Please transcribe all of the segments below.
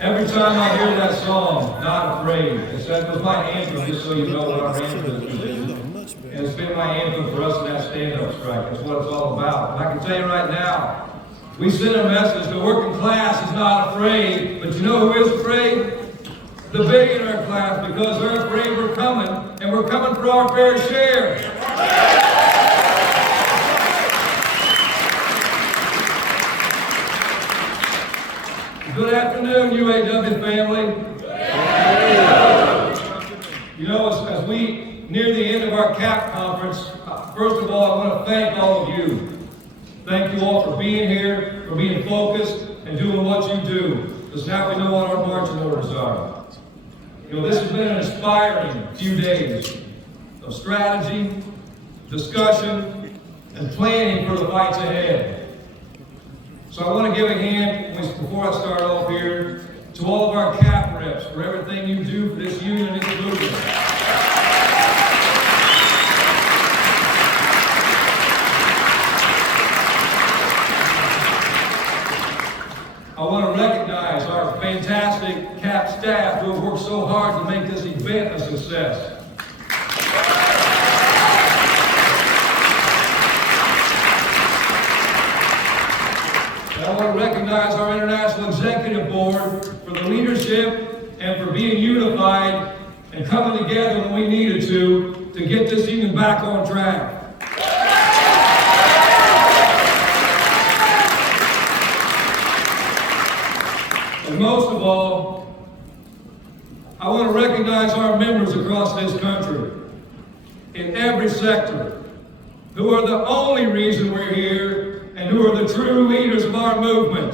Every time I hear that song, Not Afraid, that was my anthem, just so you know what our anthem is. And it's been my anthem for us in that stand-up strike. That's what it's all about. And I can tell you right now, we send a message, the working class is not afraid, but you know who is afraid? The billionaire class, because they're afraid we're coming, and we're coming for our fair share. Good afternoon, UAW family. You know, as we near the end of our CAP conference, first of all, I want to thank all of you. Thank you all for being here, for being focused, and doing what you do. Because now we know what our marching orders are. You know, this has been an inspiring few days of strategy, discussion, and planning for the fights ahead. So I want to give a hand, before I start off here, to all of our CAP reps for everything you do for this union and this movement. I want to recognize our fantastic CAP staff who have worked so hard to make this event a success. I want to recognize our International Executive Board for the leadership and for being unified and coming together when we needed to get this union back on track. And most of all, I want to recognize our members across this country in every sector who are the only reason we're here and who are the true leaders of our movement.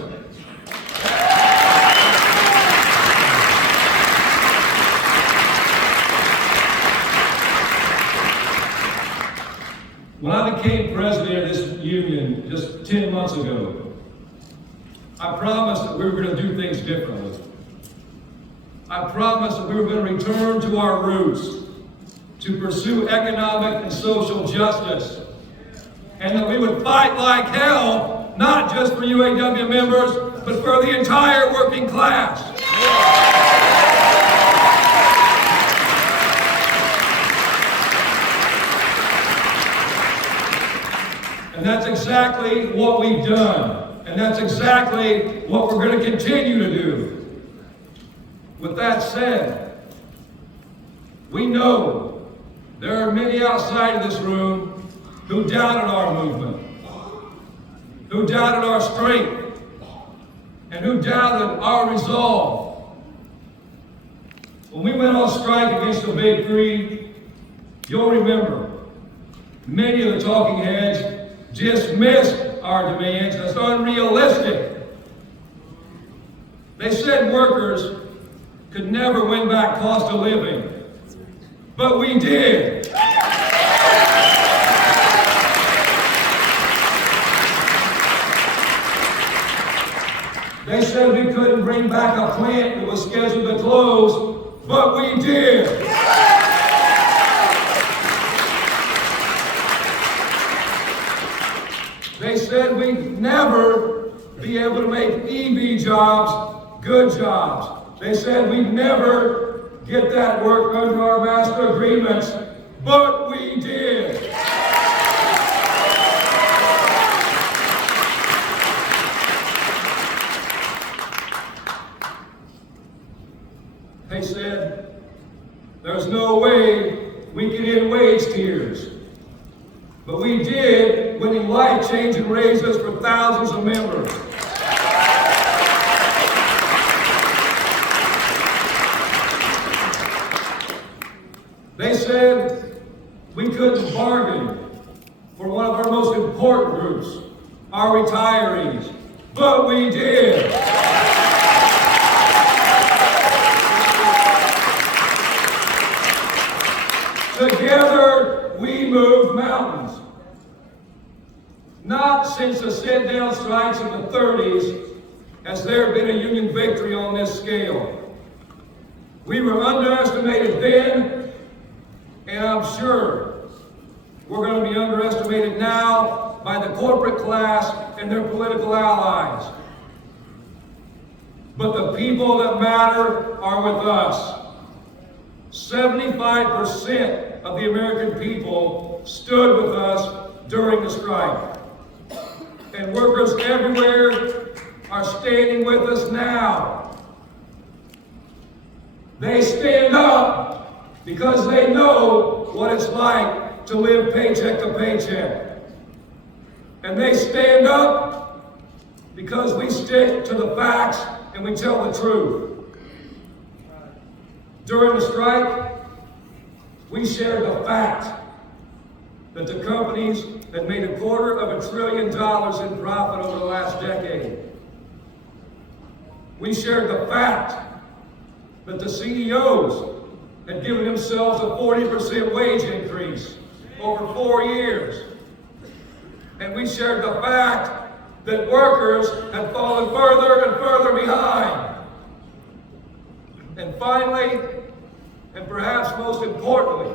When I became president of this union just 10 months ago, I promised that we were going to do things differently. I promised that we were going to return to our roots, to pursue economic and social justice, and that we would fight like hell, not just for UAW members, but for the entire working class. And that's exactly what we've done. And that's exactly what we're going to continue to do. With that said, we know there are many outside of this room who doubted our movement, who doubted our strength, and who doubted our resolve. When we went on strike against the Big Three, you'll remember many of the talking heads dismissed our demands as unrealistic. They said workers could never win back cost of living, but we did. They said we couldn't bring back a plant that was scheduled to close, but we did. They said we'd never be able to make EV jobs good jobs. They said we'd never get that work under our master agreements, but we did. They said there's no way we can end wage tiers. But we did, winning life-changing raises for thousands of members. couldn't bargain for one of our most important groups, our retirees, but we did. Together, we moved mountains. Not since the sit-down strikes in the 30s has there been a union victory on this scale. We were underestimated then, and I'm sure we're going to be underestimated now by the corporate class and their political allies. But the people that matter are with us. 75% of the American people stood with us during the strike. And workers everywhere are standing with us now. They stand up because they know what it's like to live paycheck to paycheck. And they stand up because we stick to the facts and we tell the truth. During the strike, we shared the fact that the companies had made $250 billion in profit over the last decade. We shared the fact that the CEOs had given themselves a 40% wage increase over 4 years. And we shared the fact that workers had fallen further and further behind. And finally, and perhaps most importantly,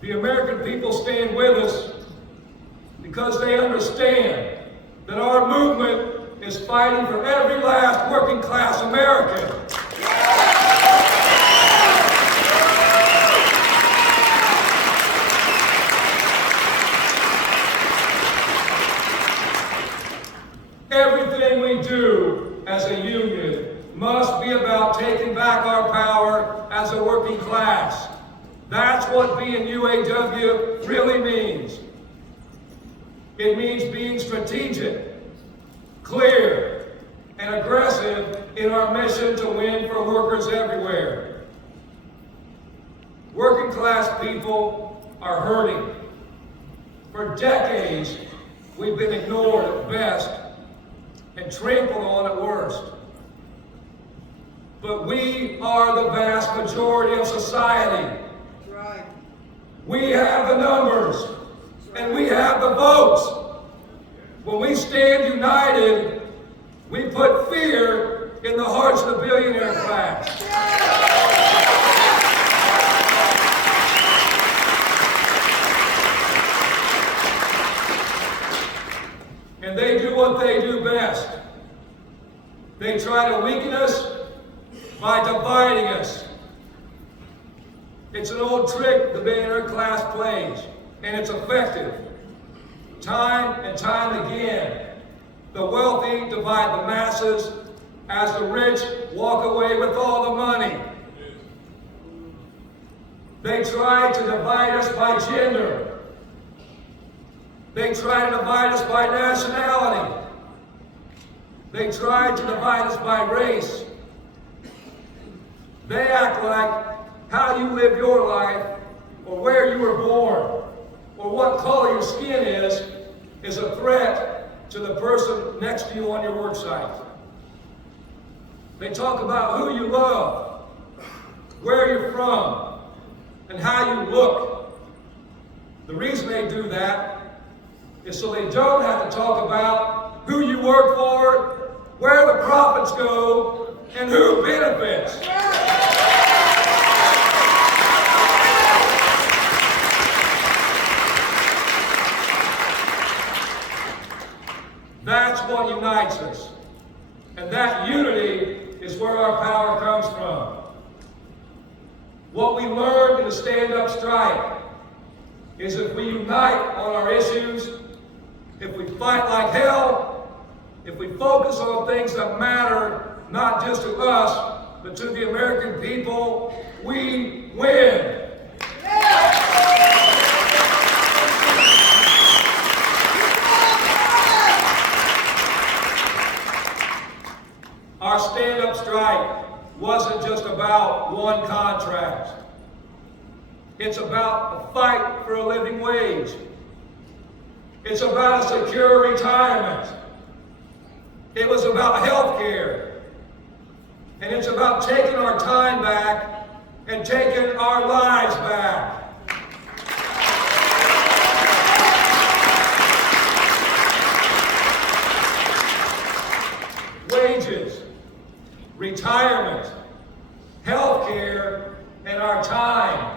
the American people stand with us because they understand that our movement is fighting for every last working class American. Everything we do as a union must be about taking back our power as a working class. That's what being UAW really means. It means being strategic, clear, and aggressive in our mission to win for workers everywhere. Working class people are hurting. For decades, we've been ignored at best and trampled on at worst. But we are the vast majority of society. Right. We have the numbers, and we have the votes. When we stand united, we put fear in the hearts of the billionaire class. And they do what they do best. They try to weaken us by dividing us. It's an old trick the billionaire class plays, and it's effective. Time and time again, the wealthy divide the masses as the rich walk away with all the money. They try to divide us by gender. They try to divide us by nationality. They try to divide us by race. They act like how you live your life, or where you were born, or what color your skin is a threat to the person next to you on your work site. They talk about who you love, where you're from, and how you look. The reason they do that is so they don't have to talk about who you work for, where the profits go, and who benefits. That's what unites us. And that unity is where our power comes from. What we learned in the stand-up strike is if we unite on our issues, if we fight like hell, if we focus on things that matter, not just to us, but to the American people, we win. Our stand-up strike wasn't just about one contract. It's about a fight for a living wage. It's about a secure retirement. It was about health care. And it's about taking our time back and taking our lives back. Wages, retirement, health care, and our time.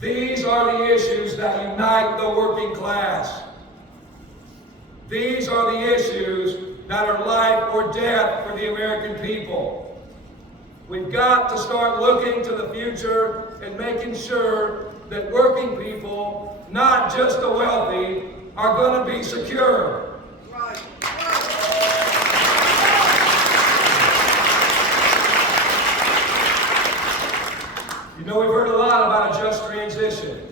These are the issues that unite the working class. These are the issues that are life or death for the American people. We've got to start looking to the future and making sure that working people, not just the wealthy, are going to be secure. Right. You know, we've heard a lot about a just transition.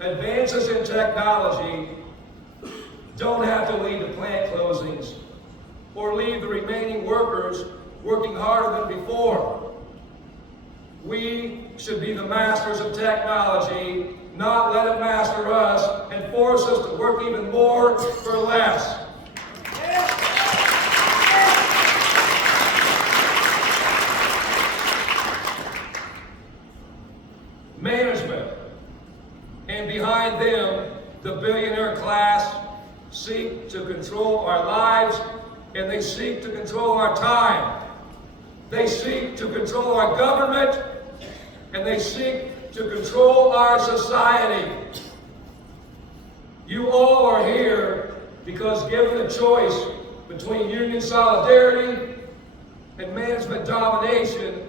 Advances in technology don't have to lead to plant closings or leave the remaining workers working harder than before. We should be the masters of technology, not let it master us and force us to work even more for less. Management, and behind them, the billionaire class, seek to control our lives, and they seek to control our time. They seek to control our government, and they seek to control our society. You all are here because given the choice between union solidarity and management domination,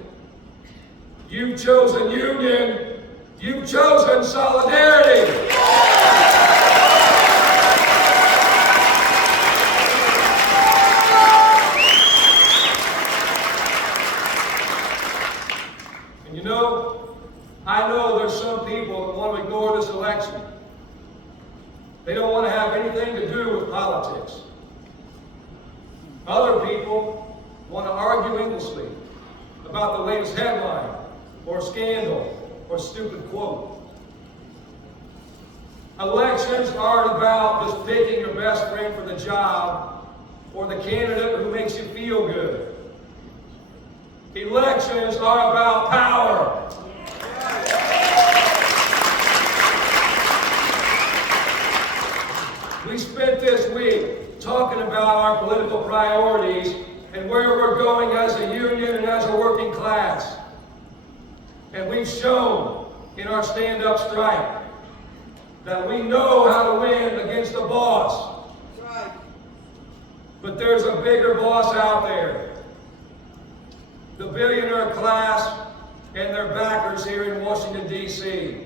you've chosen union. You've chosen solidarity. And you know, I know there's some people that want to ignore this election. They don't want to have anything to do with politics. Other people want to argue endlessly about the latest headline or scandal or stupid quote. Elections aren't about just picking your best friend for the job or the candidate who makes you feel good. Elections are about power. We spent this week talking about our political priorities and where we're going as a union and as a working class. And we've shown in our stand-up strike that we know how to win against the boss. That's right. But there's a bigger boss out there. The billionaire class and their backers here in Washington, D.C.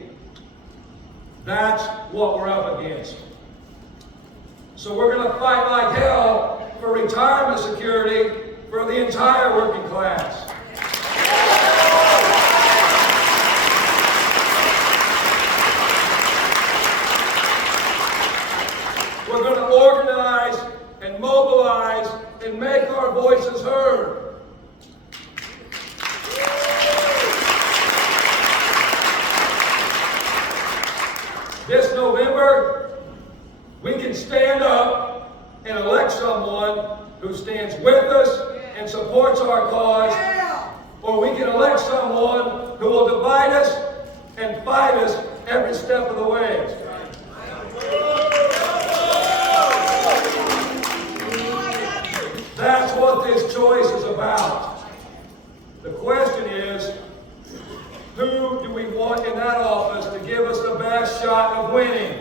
That's what we're up against. So we're going to fight like hell for retirement security for the entire working class. We're going to organize and mobilize and make our voices heard. This November, we can stand up and elect someone who stands with us and supports our cause, or we can elect someone who will divide us and fight us every step of the way. That's what this choice is about. The question is, who do we want in that office to give us the best shot of winning?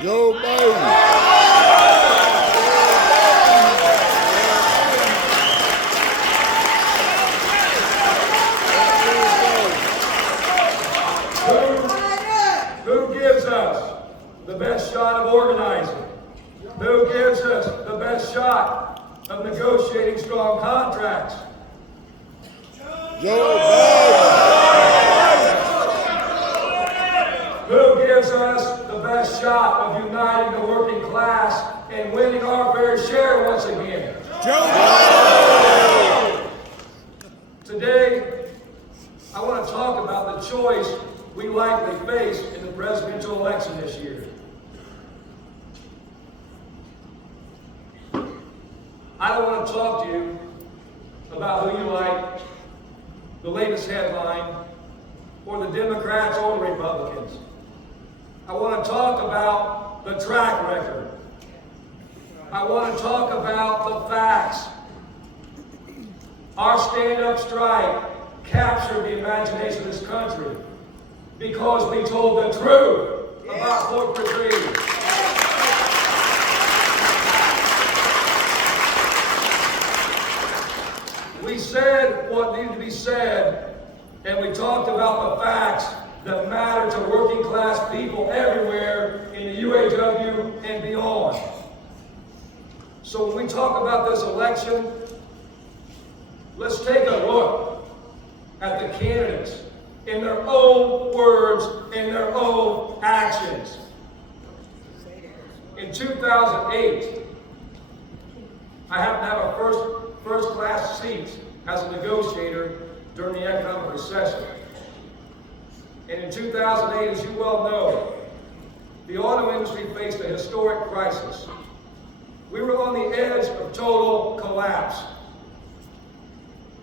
Joe Biden. Who gives us the best shot of organizing? Who gives us the best shot of negotiating strong contracts? Joe Biden. Who gives us the best shot of uniting the working class and winning our fair share once again? Joe Biden. Today, I want to talk about the choice we likely face in the presidential election this year. I don't want to talk to you about who you like, the latest headline, or the Democrats or the Republicans. I want to talk about the track record. I want to talk about the facts. Our stand-up strike captured the imagination of this country because we told the truth about corporate greed. We said what needed to be said, and we talked about the facts that matter to working class people everywhere in the UAW and beyond. So when we talk about this election, let's take a look at the candidates in their own words and their own actions. In 2008, I happened to have a first-class seat as a negotiator during the economic recession. And in 2008, as you well know, the auto industry faced a historic crisis. We were on the edge of total collapse.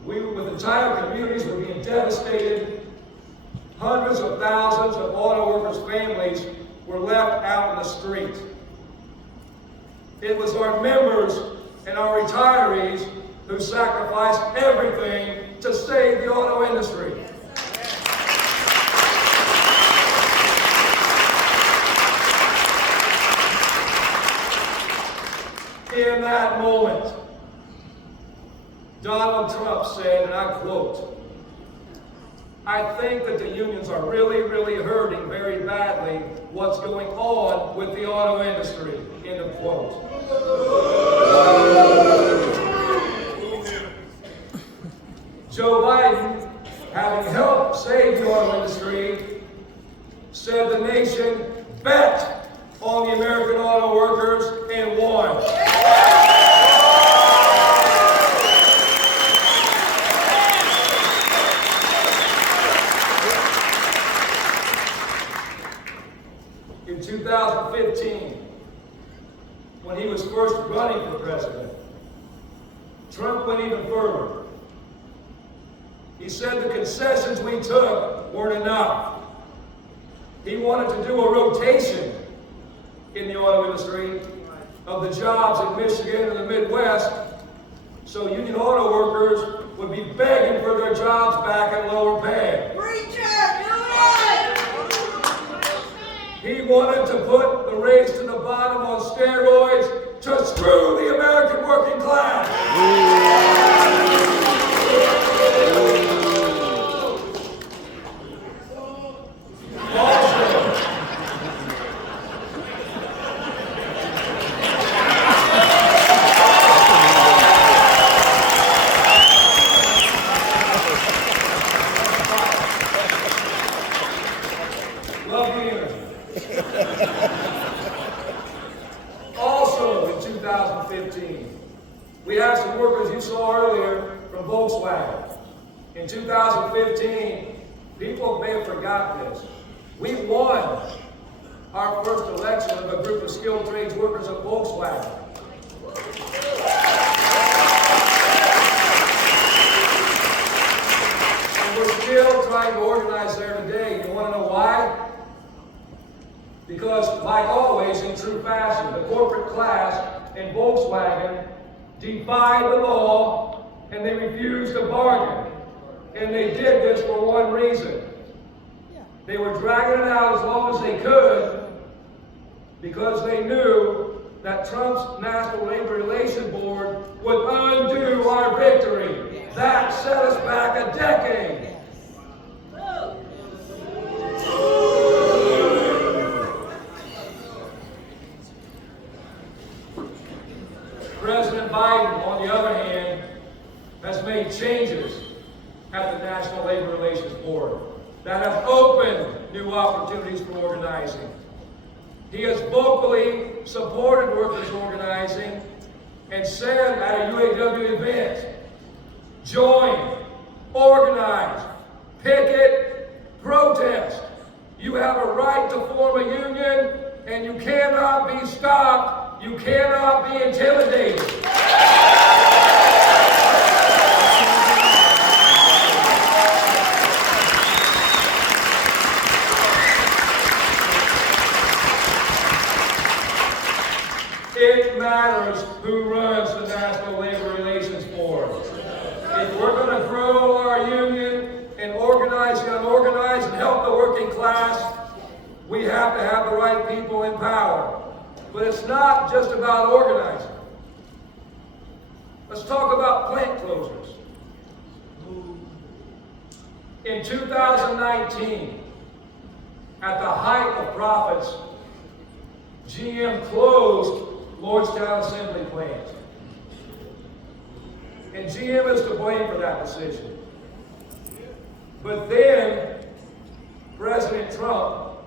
With entire communities were being devastated. Hundreds of thousands of auto workers' families were left out in the street. It was our members and our retirees who sacrificed everything to save the auto industry. In that moment, Donald Trump said, and I quote, "I think that the unions are really, really hurting very badly what's going on with the auto industry," end of quote. Joe Biden, having helped save the auto industry, said the nation bet on the American auto workers and won. In 2015, when he was first running for president, Trump went even further. He said the concessions we took weren't enough. He wanted to do a rotation in the auto industry of the jobs in Michigan and the Midwest, so union auto workers would be begging for their jobs back at lower pay. He wanted to put the race to the bottom on steroids to screw the American working class. Also in 2015, we have some workers you saw earlier from Volkswagen. In 2015, people may have forgotten this. We won our first election of a group of skilled trades workers at Volkswagen. And we're still trying to organize there today. You want to know why? Because, like always in true fashion, the corporate class in Volkswagen defied the law and they refused to bargain. And they did this for one reason. They were dragging it out as long as they could because they knew that Trump's National Labor Relations Board would undo our victory. That set us back a decade. President Biden, on the other hand, has made changes at the National Labor Relations Board that have opened new opportunities for organizing. He has vocally supported workers organizing and said at a UAW event, "Join, organize, picket, protest. You have a right to form a union, and you cannot be stopped. You cannot be intimidated. It matters who runs the National Labor Relations Board. If we're going to grow our union and organize the unorganized and help the working class, we have to have the right people in power. But it's not just about organizing. Let's talk about plant closures. In 2019, at the height of profits, GM closed Lordstown Assembly Plant. And GM is to blame for that decision. But then, President Trump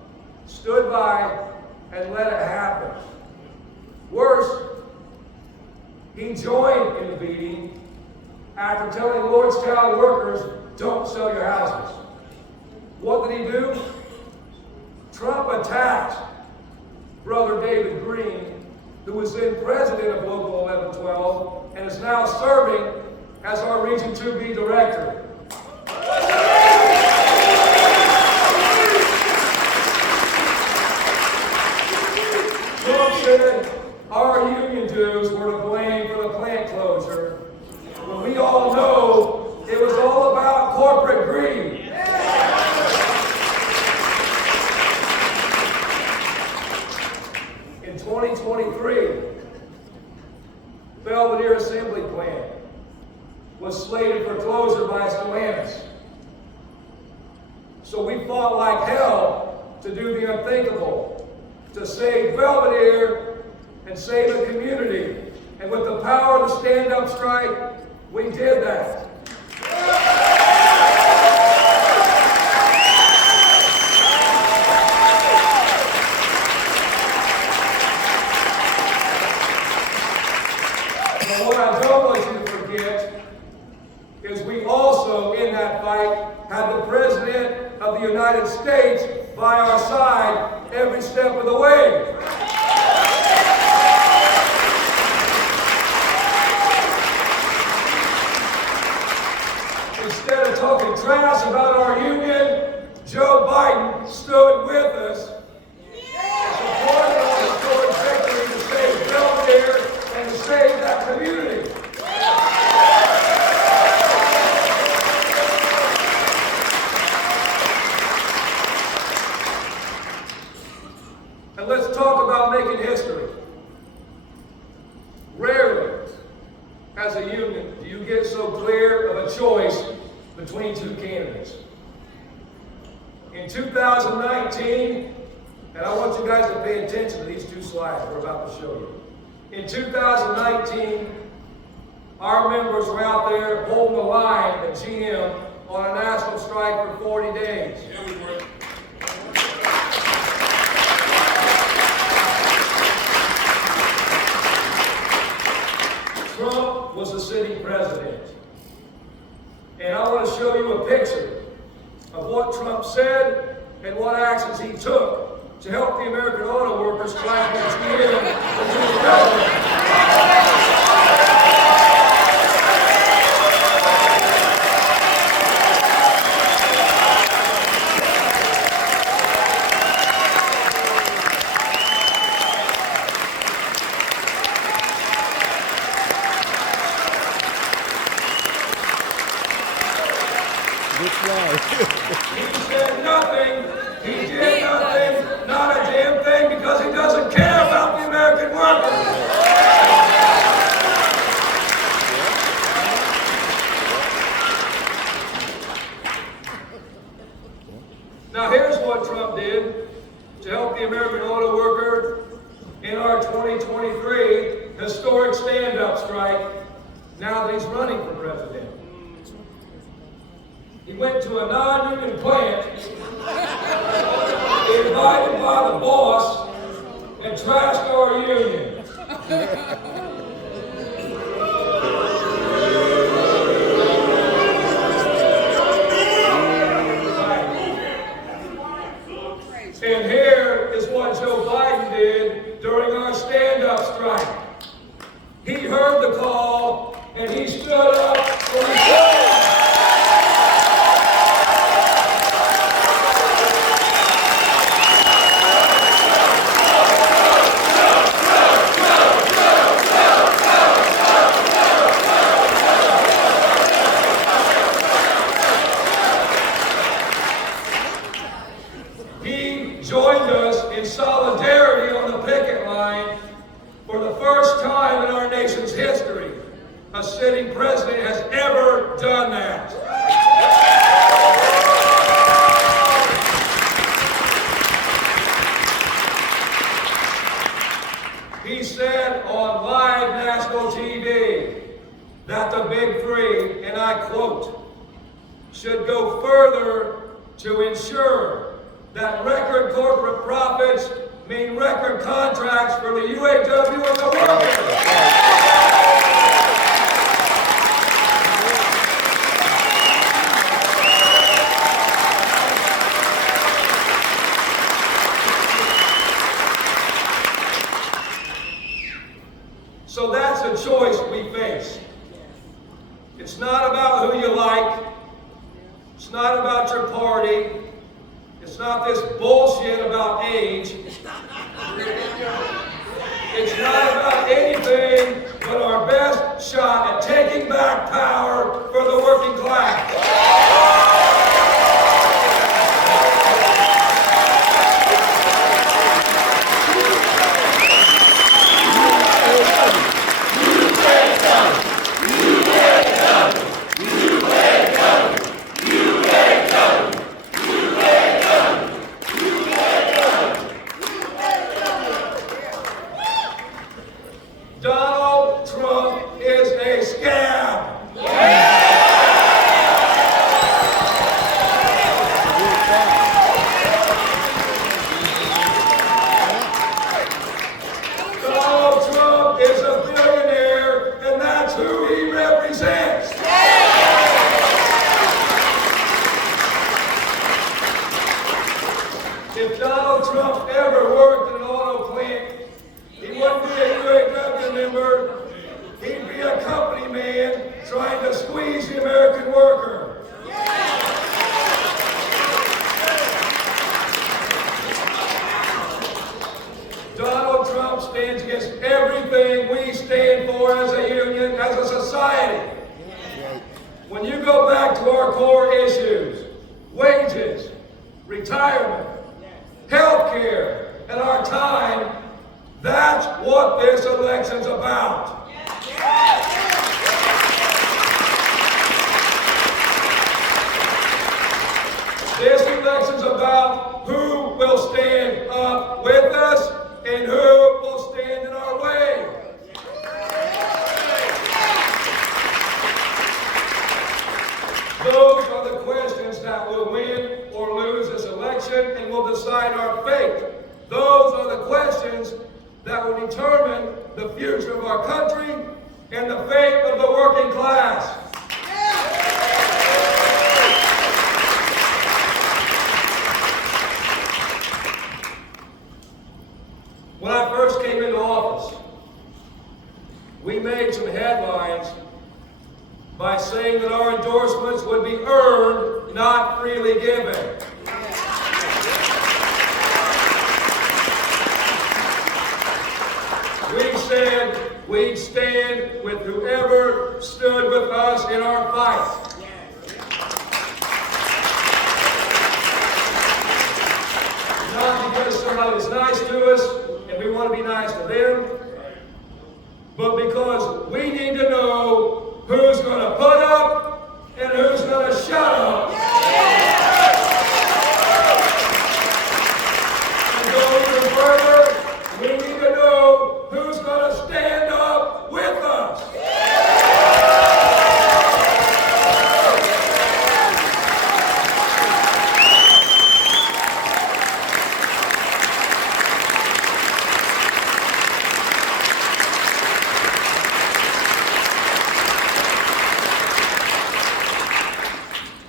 stood by and let it happen. Worse, he joined in the beating after telling Lordstown workers, don't sell your houses. What did he do? Trump attacked Brother David Green, who was then president of Local 1112 and is now serving as our Region 2B director. Trump said our union dues were to blame for the plant closure, when we all know it was all about corporate greed. In 2023, Belvedere Assembly Plant was slated for closure by Stellantis. So we fought like hell to do the unthinkable, to save Belvedere and save the community. And with the power of the stand-up strike, we did that. But what I don't want you to forget is we also, in that fight, had the President of the United States by our side every step of the way. Instead of talking trash about our union, Joe Biden stood with us, supported our historic victory to save Belvedere and to save that community. And let's talk about making history. Rarely, as a union, do you get so clear of a choice between two candidates. In 2019, and I want you guys to pay attention to these two slides we're about to show you. In 2019, our members were out there holding the line at GM on a national strike for 40 days. Yeah, we were. Trump was the sitting president. And I want to show you a picture of what Trump said and what actions he took to help the American auto workers fight against GM and do the government. He said nothing, he did nothing, not a damn thing, because he doesn't care about the American worker. Now here's what Trump did to help the American auto worker in our 2023 historic stand-up strike, now that he's running for president. He went to a non-union plant, invited by the boss, and trashed our union. a sitting president has ever done that. He said on live national TV that the Big Three, and I quote, should go further to ensure that record corporate profits mean record contracts for the UAW and the workers. So that's a choice we face. It's not about who you like. It's not about your party. It's not this bullshit about age. It's not about anything but our best shot at taking back power for the working class. Donald Trump is a scam. Donald Trump is a billionaire, and that's who he represents. If Donald Trump ever worked in an auto plant, he wouldn't be a UAW member. He'd be a company man trying to squeeze the American worker. Donald Trump stands against everything we stand for as a union, as a society. When you go back to our core issues, wages, retirement, health care, and our time, that's what this election's about. This election's about who will stand up with us and who will stand in our way. Those are the questions that will win or lose this election and will decide our fate. Those are the questions that will determine the future of our country and the fate of the working class. When I first came into office, we made some headlines by saying that our endorsements would be earned, not freely given. We said we'd stand with whoever stood with us in our fight. Not because somebody was nice to us and we want to be nice to them, but because we need to know who's going to put up and who's going to shut up. And go even further, we need to know who's going to stand up with us.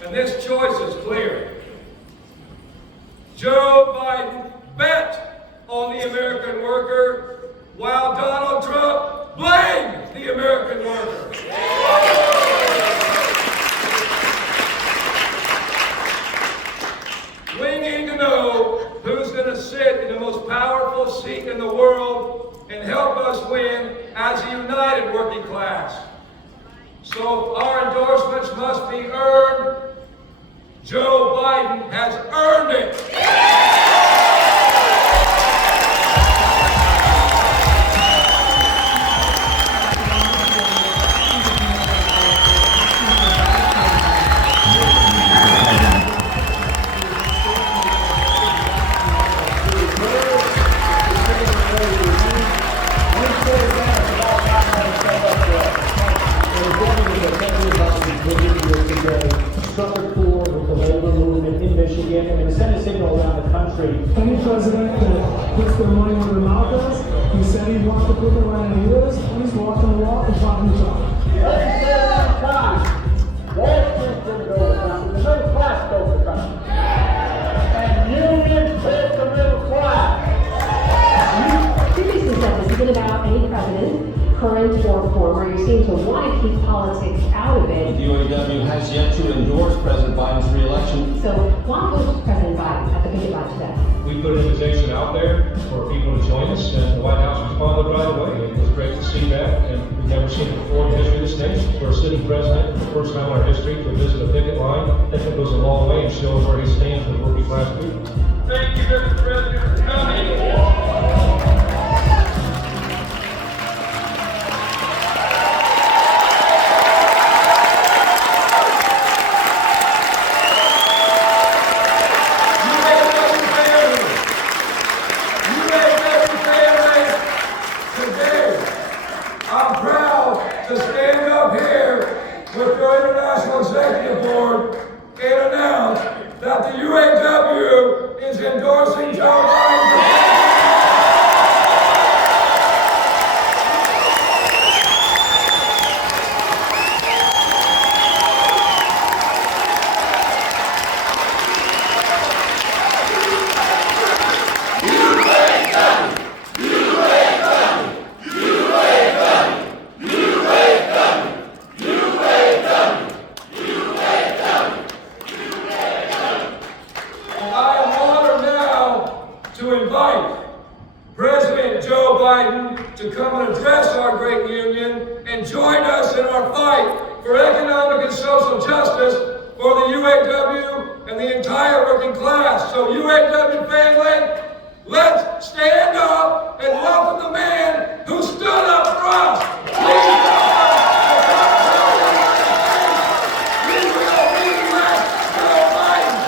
And this choice is clear. Joe Biden bet on the American worker, while Donald Trump blamed the American worker. We need to know who's going to sit in the most powerful seat in the world and help us win as a united working class. So our endorsements must be earned. Joe Biden has earned it. street. Any president that puts their money where their mouth is, he said he'd walk the picket line and he is, he's walking the walk and talking the talk. Wall Street's going to go to the country. The middle class goes to the country. And unions hit the middle class. Previously said this isn't about any president, current or former. You seem to want to keep politics out of it. The UAW has yet to endorse President Biden's re-election. So why vote President Biden at the picket line today? We put an invitation out there for people to join us, and the White House responded right away. It was great to see that, and we've never seen it before in the history of this nation. For a sitting president, for the first time in our history, to visit a picket line, I think it goes a long way and shows where he stands with working class people. Thank you, Mr. President, for coming. I'm proud to stand up here with your International Executive Board and announce that the UAW is endorsing Joe Biden. To invite President Joe Biden to come and address our great union and join us in our fight for economic and social justice for the UAW and the entire working class. So UAW family, let's stand up and welcome the man who stood up for us. Please we will re-elect Joe Biden.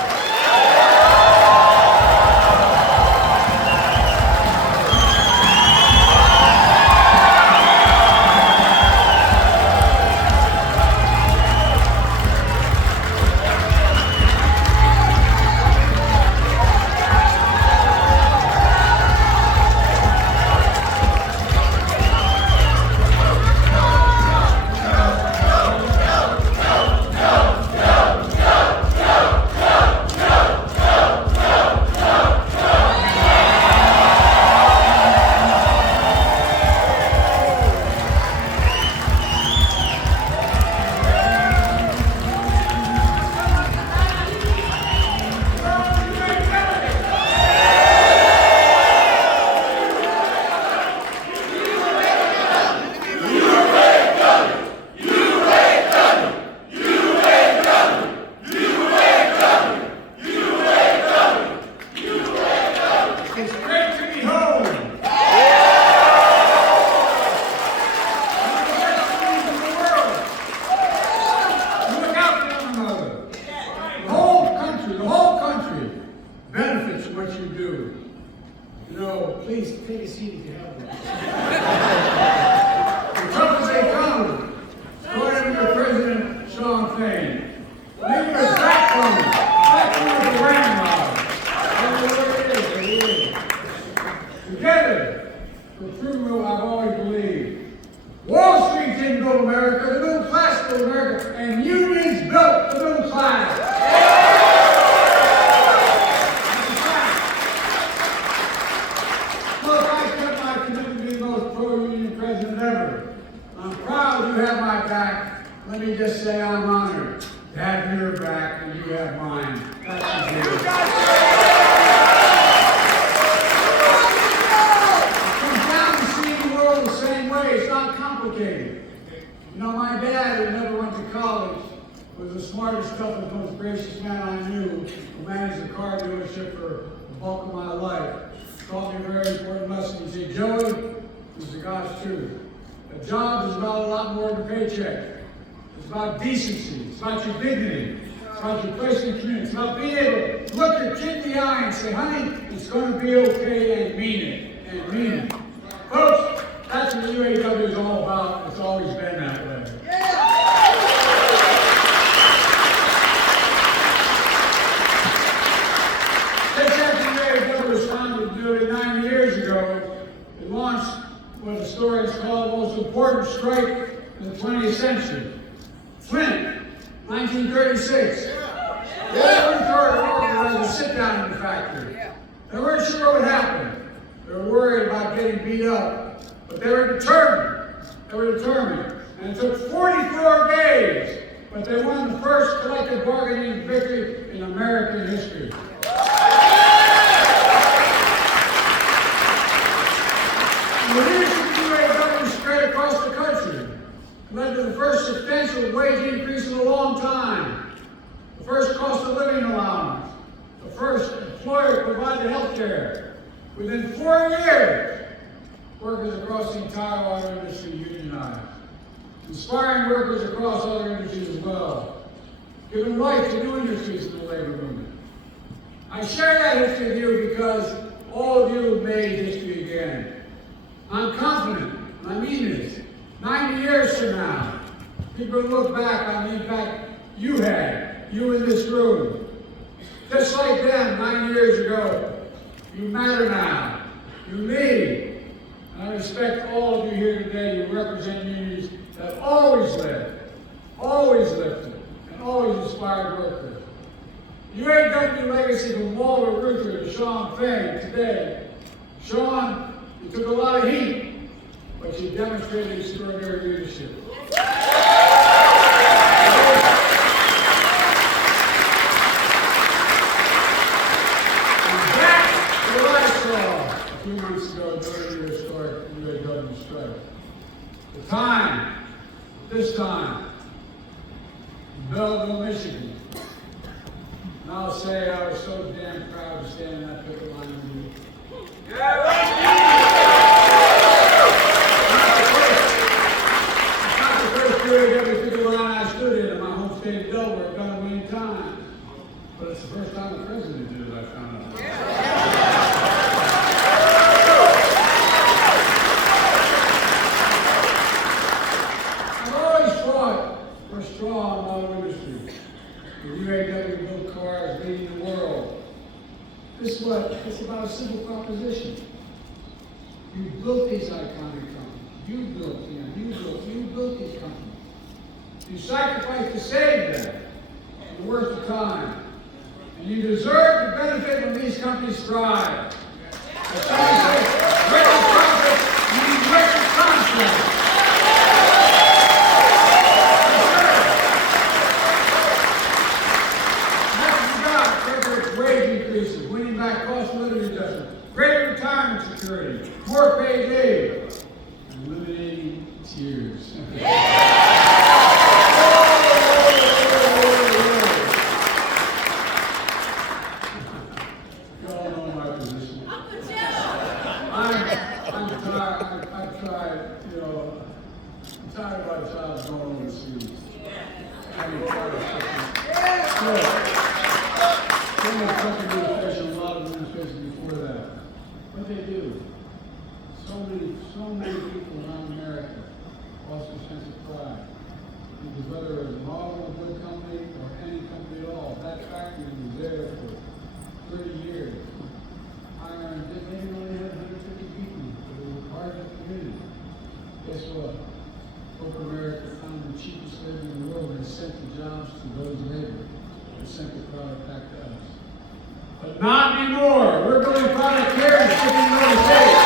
Please take a seat if you have one. The tough as they come, according to President Shawn Fain. Leave your backbone with the grandmother. Together, we're true I've always believed. Wall Street didn't build America, the middle class built America, and unions built the middle class. I'm proud you have my back. Let me just say I'm honored to have your back and you have mine. That's the deal. It comes down to seeing the world the same way. It's not complicated. You know, my dad, who never went to college, was the smartest, toughest, most gracious man I knew, who managed a car dealership for the bulk of my life. Taught me a very important lesson. He said, Joey, this is the God's truth. A job is about a lot more than a paycheck. It's about decency. It's about your dignity. It's about your place in the community. It's about being able to look your kid in the eye and say, honey, it's going to be okay, and mean it. And mean it. Folks, that's what the UAW is all about. It's always been that way. Take care to the UAW. It launched what historians call the most important strike in the 20th century. Flint, 1936. Every third worker had to sit down in the factory. They weren't sure what would happen. They were worried about getting beat up, but they were determined. And it took 44 days, but they won the first collective bargaining victory in American history. The leadership of the UAW spread across the country, led to the first substantial wage increase in a long time, the first cost of living allowance, the first employer provided health care. Within 4 years, workers across the entire auto industry unionized, inspiring workers across other industries as well, giving life to new industries in the labor movement. I share that history with you because all of you have made history again. I'm confident, and I mean this, 90 years from now, people will look back on the impact you had, you in this room. Just like them 90 years ago, you matter now. You lead. And I respect all of you here today. You represent unions that always led, always lifted, and always inspired workers. UAW legacy from Walter Reuther to Shawn Fain today. Shawn, you took a lot of heat, but you demonstrated extraordinary leadership. A few months ago during the historic UAW strike. This time, in Belleville, Michigan. And I'll say I was so damn proud to stand in that picket line with you. It's not the first UAW picket line I stood in my home state of Delaware. I've done it many times. But it's the first time the president did it, I found out. Strong auto industry. The UAW built cars leading the world. This is what? It's about a simple proposition. You built these iconic companies. You built them. You built these companies. You sacrificed to save them in the worst of time. And you deserve to benefit when these companies thrive. As somebody says, record profits means record contracts. Winning back cost of living adjustment, greater retirement security, more paid leave, and eliminating tears. You all know my position. I'm tired. I've tried, I'm tired of our child going overseas. I'm tired of a lot of administrations before that. What they do? So many people around America lost their sense of pride. Because whether it was an automobile company or any company at all, that factory was there for 30 years. Iron, maybe only had 150 people, but it was part of the community. Guess what? Corporate America found the cheapest labor in the world and sent the jobs to those labor. They sent the product back to us. But not anymore. We're building product here and shipping to the United States.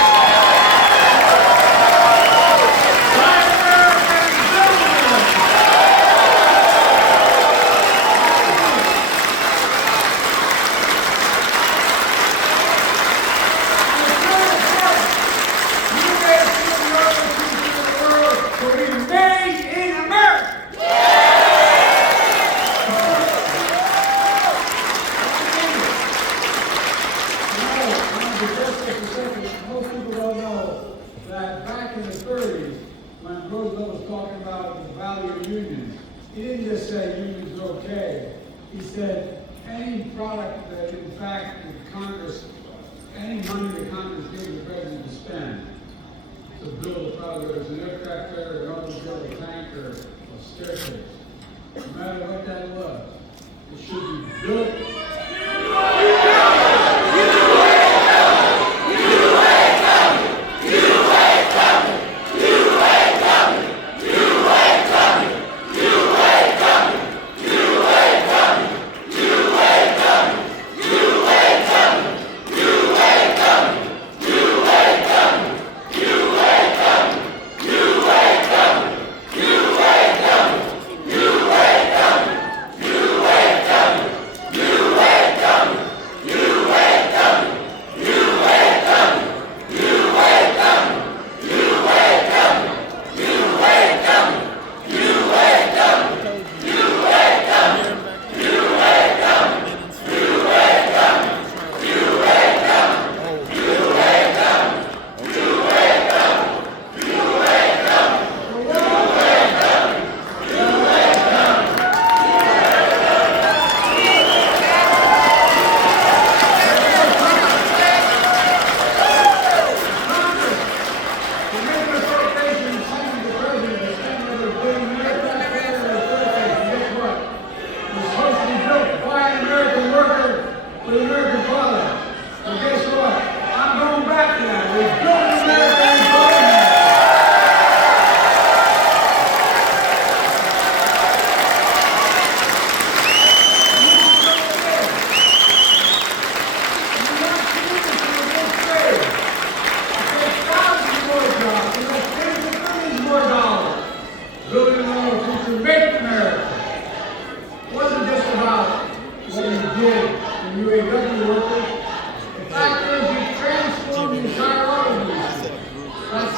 Most people don't know that back in the 30s, when Roosevelt was talking about the value of unions, he didn't just say unions are okay. He said any product that, in fact, Congress, any money that Congress gives the president to spend to build a product, whether it's an aircraft carrier, an automobile, a tanker, a staircase, no matter what that was, it should be built. UAW!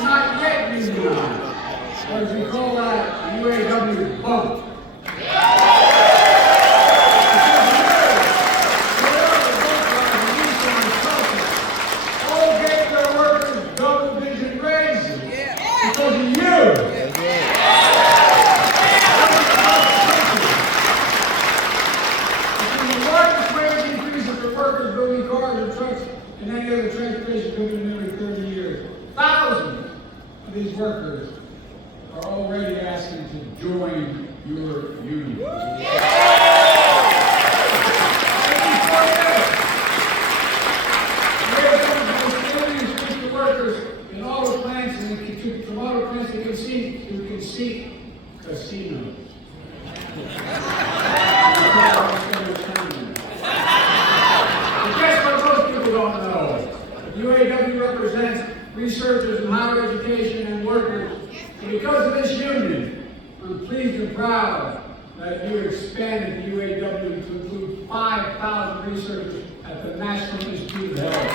It's not yet unionized. Or as we call that, UAW bump. All gave their workers double-digit raises because of you. The largest wage increases for workers building cars and trucks and any other transportation company in nearly 30 years. Thousands of these workers are already asking to join your union. Workers in auto plants and from auto plants to conceit casinos. But guess what most people don't know? UAW represents researchers in higher education and workers. And because of this union, I'm pleased and proud that you expanded the UAW to include 5,000 researchers at the National Institute of Health.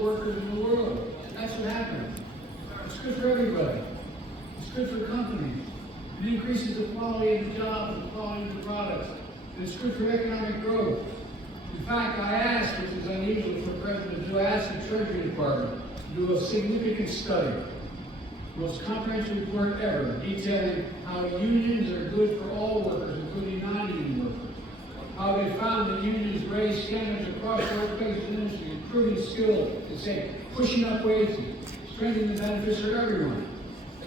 Workers in the world. That's what happens. It's good for everybody. It's good for companies. It increases the quality of the jobs and the quality of the products. And it's good for economic growth. In fact, I asked, which is unusual for a president to do, I asked the Treasury Department to do a significant study, most comprehensive report ever, detailing how unions are good for all workers, including non-union workers. How they found that unions raise standards across the workplace industry, improving skills, and say, pushing up wages, strengthening the benefits for everyone.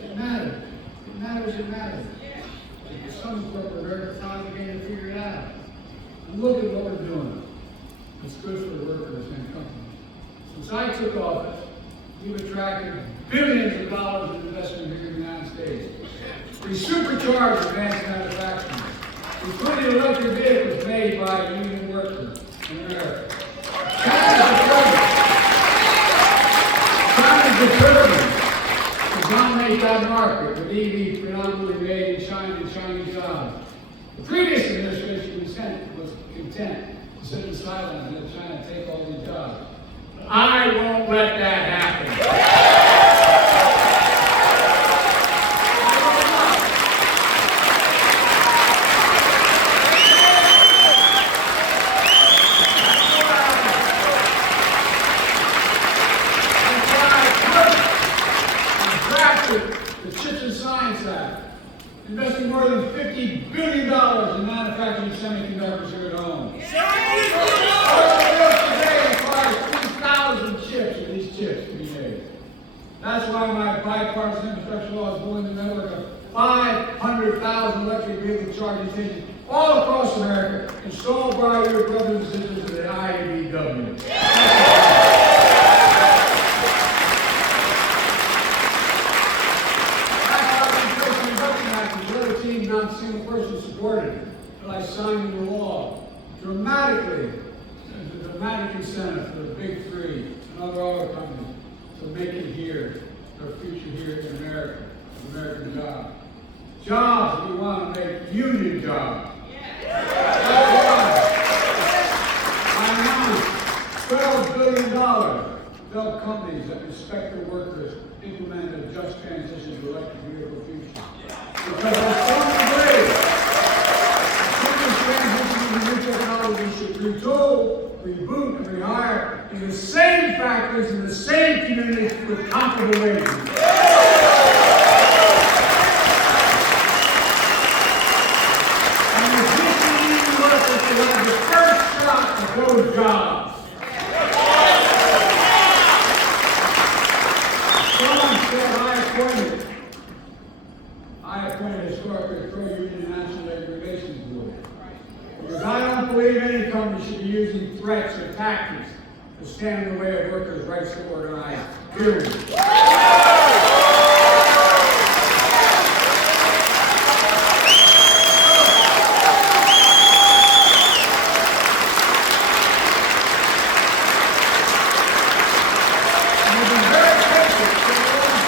It matters. It matters, it matters. And for some corporate America finally began to figure it out. And look at what we're doing. It's good for the workers and companies. Since I took office, we've attracted billions of dollars in investment here in the United States. We supercharged advanced manufacturing, including electric vehicles made by union workers in America. China's determined to dominate that market with EVs predominantly made in China and Chinese jobs. The previous administration was content to sit in the sidelines and let China take all these jobs. I won't let that happen. Investing more than $50 billion in manufacturing semiconductors here at home. Today requires 3,000 chips of these chips to be made. That's why my bipartisan infrastructure law is building the network of 500,000 electric vehicle charging stations all across America, installed by your brothers and sisters of the IABW. Not a single person supported it, but I signed into law dramatically, as a dramatic incentive for the big three and other auto companies to make it here, their future here in America, American jobs. Jobs that we want to make union jobs. That's why I announced $12 billion to help companies that respect their workers implement a just transition to electric vehicle future. Because I strongly believe this transition to new technology should retool, reboot, and rehire in the same factories, in the same communities with comparable wages. And existing union workers will have the first shot at those jobs. Someone said I appointed a historically pro-union National Labor Relations Board. Because I don't believe any company should be using threats or tactics to stand in the way of workers' rights to organize. Period. And I've been very patient for a long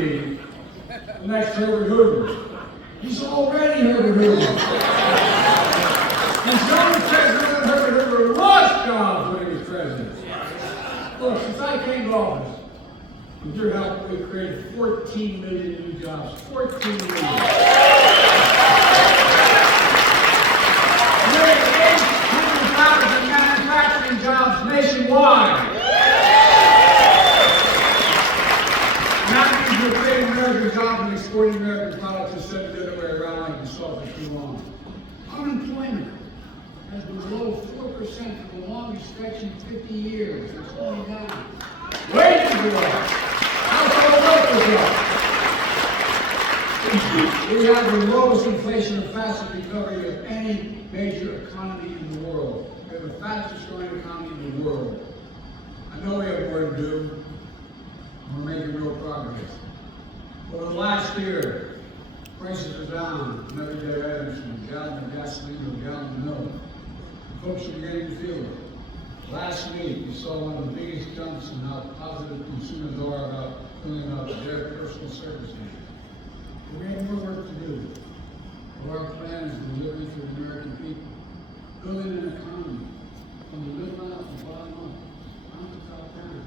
be the next Herbert Hoover. He's already Herbert Hoover. He's only President Herbert Hoover lost jobs when he was president. Look, since I came to office, with your help, we've created 14 million new jobs. 14 million. Created 800,000 manufacturing jobs nationwide. And that means we're creating American jobs and exporting American products instead of the other way around like we saw for too long. Unemployment has been below 4% for the longest stretch in 50 years. It's going down. Wages are up. Household wealth is up. We have the lowest inflation and fastest recovery of any major economy in the world. We have the fastest growing economy in the world. I know we have more to do. We're making real progress. Over the last year, prices are down in everyday items from a gallon of gasoline to a gallon of milk. Folks are beginning to feel it. Last week, we saw one of the biggest jumps in how positive consumers are about filling out their personal circumstances. But we have more work to do. Our plan is delivering for the American people, building an economy from the middle out to the bottom up, on the top down.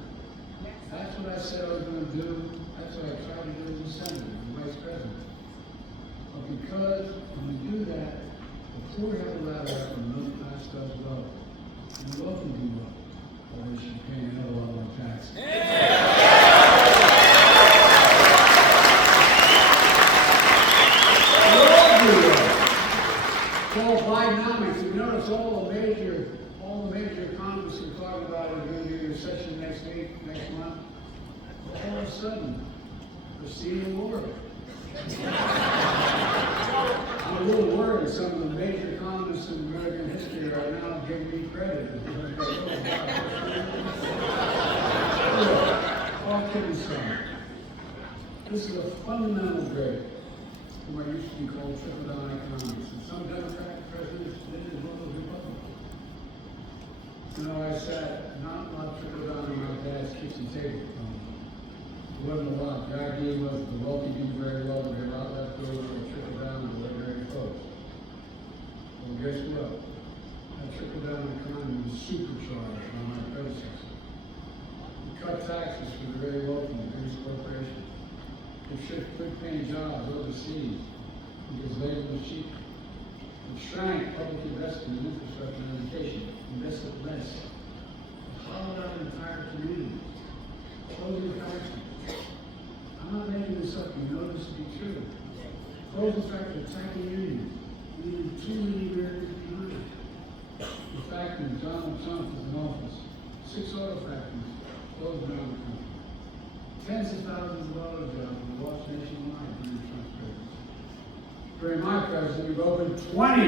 That's what I said I was going to do. That's what I tried to do as a senator and vice president. But because when we do that, the poor have a ladder up and the middle class does well. And the wealthy do well. Or they should pay a hell of a lot more taxes. We all do well. It's all Bidenomics. You notice all the major economists are talking about are going to be in recession next week, next month. All of a sudden, we're seeing a war. I'm a little worried some of the major economists in American history right now give me credit. All kidding aside, this is a fundamental break from what used to be called trickle-down economics. And some Democratic presidents did as well as Republicans. You know, I sat not a lot trickle-down in my dad's kitchen table. It wasn't a lot. The idea was the wealthy do very well, but a lot left over will trickle down to the ordinary folks. Well, guess what? That trickle-down economy was supercharged by my predecessor. We cut taxes for the very wealthy and biggest corporations. We shipped good-paying jobs overseas because labor was cheaper. We shrank public investment in infrastructure and education, invested less. We hollowed out entire communities, closing factories. I'm not making this up, you know this to be true. Closing factories, attacking unions, leaving too many Americans behind. In fact, when Donald Trump was in office, 6 auto factories closed around the country. Tens of thousands of auto jobs were lost nationwide during Trump's presidency. During my presidency, we've opened 20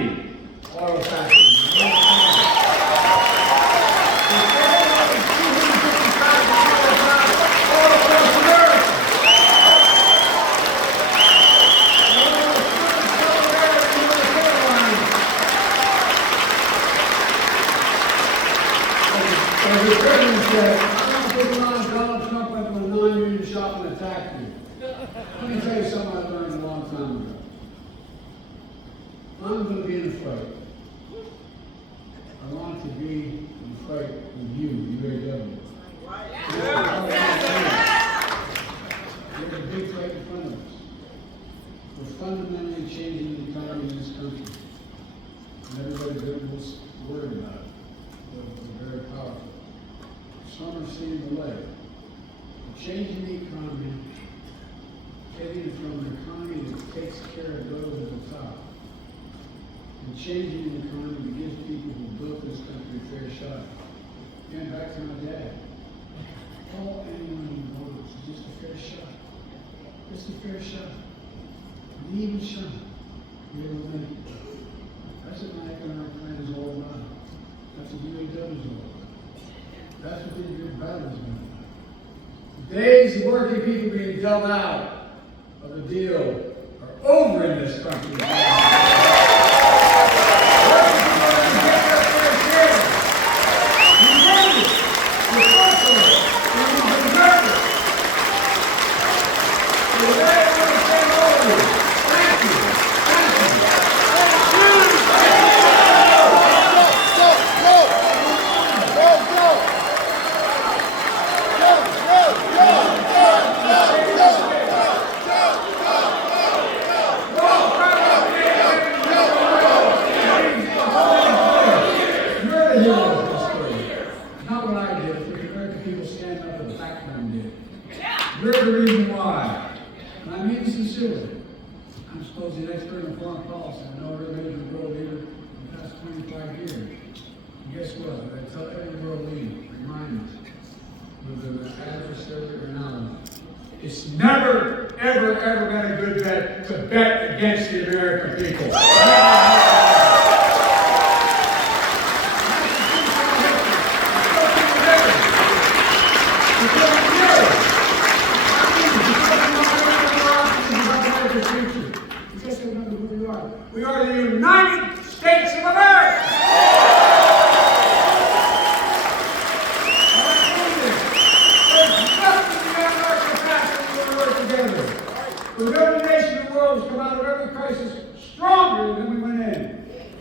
auto factories. As the president said, I don't think Donald Trump went to a non-union shop and attacked me. Let me tell you something I learned a long time ago. I'm going to be in a fight. I want to be in a fight with you, UAW. There's a big fight in front of us. We're fundamentally changing the economy in this country. And everybody's worried about it. We're very powerful. Some are seeing the light. We're changing the economy, getting it from an economy that takes care of those at the top, and changing an economy that gives people who built this country a fair shot. Again, back to my dad. All anyone who votes is just a fair shot. Just a fair shot. An even shot. You're able to make it. That's what my economic plan is all about. That's what UAW is all about. That's what these big battles are about. The days of working people being dealt out of the deal are over in this country. Working people are going to get their fair share. You made it. You fought for it. You deserve it. The you're standing up and back them did. You're the reason why. And I mean sincerely. I'm supposed to be an expert in foreign policy. I know every major world leader in the past 25 years. And guess what? I tell every world leader, remind us, whether the adversary or not, it's never, ever, ever been a good bet to bet against the American people. We are the United States of America! There's nothing beyond our capacity when we work together. Because every nation in the world has come out of every crisis stronger than we went in.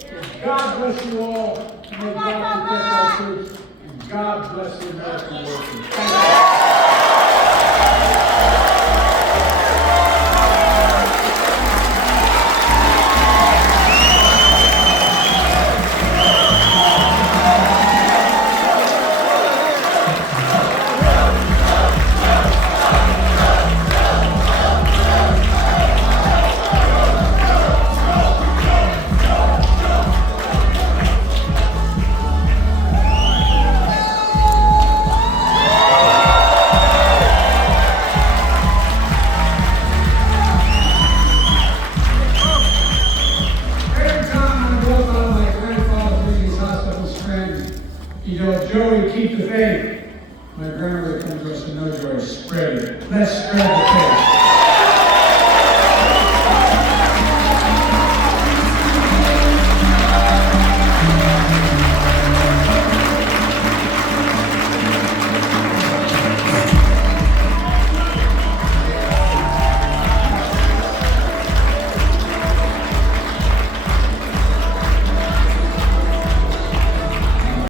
So God bless you all, and may God protect our troops, and God bless the American workers. Thank you. Joey, keep the faith. My grandmother comes to us and knows where I spread it. Let's spread the faith.